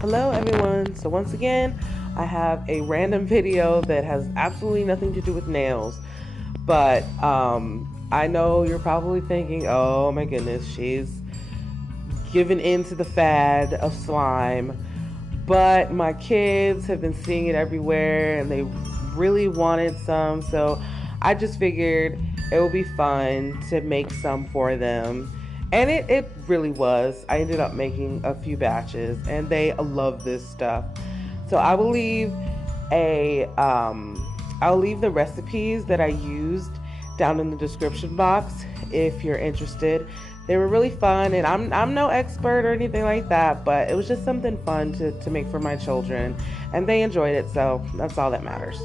Hello everyone. So once again, I have a random video that has absolutely nothing to do with nails. But I know you're probably thinking, "Oh my goodness, she's given in to the fad of slime." But my kids have been seeing it everywhere and they really wanted some, so I just figured it would be fun to make some for them. And it really was. I ended up making a few batches and they love this stuff. So a I'll leave the recipes that I used down in the description box if you're interested. They were really fun, and I'm no expert or anything like that, but it was just something fun to make for my children, and they enjoyed it, so that's all that matters.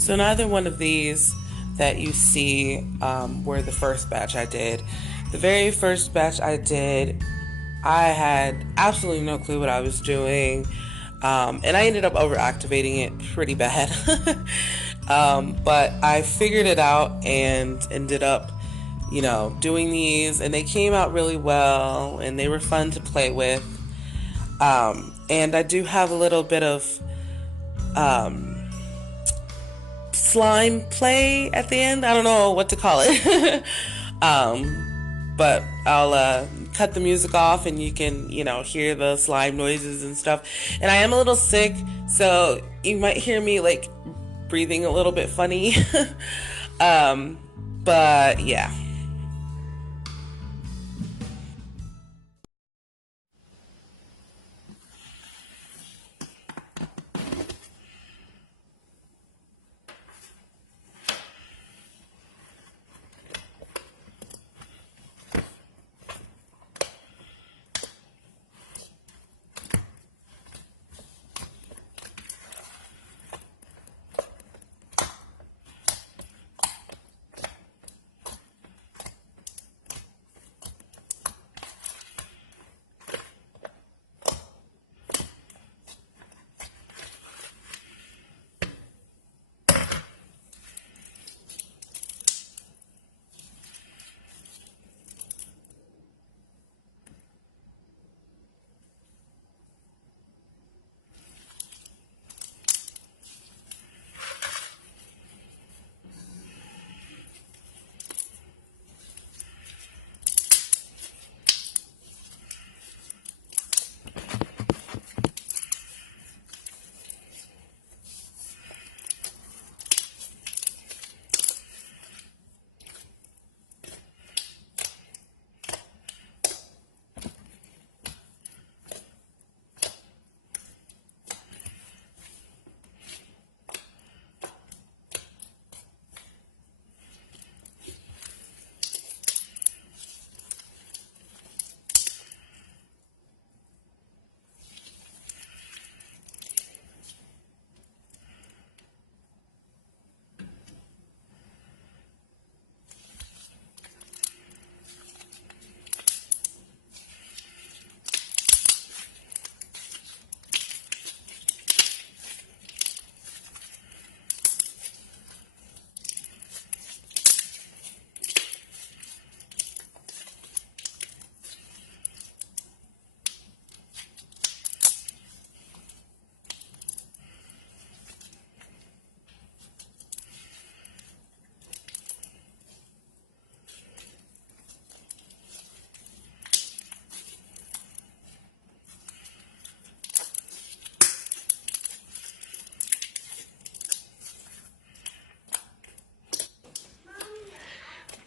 So neither one of these that you see were the first batch I did. The very first batch I did, I had absolutely no clue what I was doing. And I ended up overactivating it pretty bad. But I figured it out and ended up, doing these, and they came out really well and they were fun to play with. And I do have a little bit of slime play at the end. I don't know what to call it. But I'll cut the music off and you can, hear the slime noises and stuff. And I am a little sick, so you might hear me like breathing a little bit funny. um, but yeah.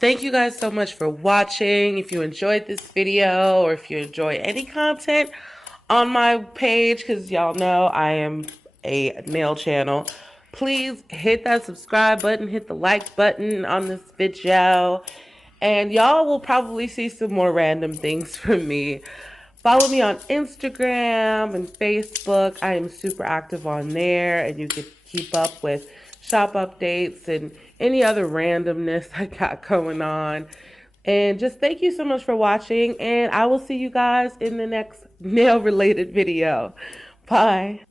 Thank you guys so much for watching. If you enjoyed this video or if you enjoy any content on my page, because y'all know I am a nail channel, please hit that subscribe button, hit the like button on this video, and y'all will probably see some more random things from me. Follow me on Instagram and Facebook. I am super active on there, and you can keep up with shop updates and any other randomness I got going on. And just thank you so much for watching, and I will see you guys in the next nail related video. Bye.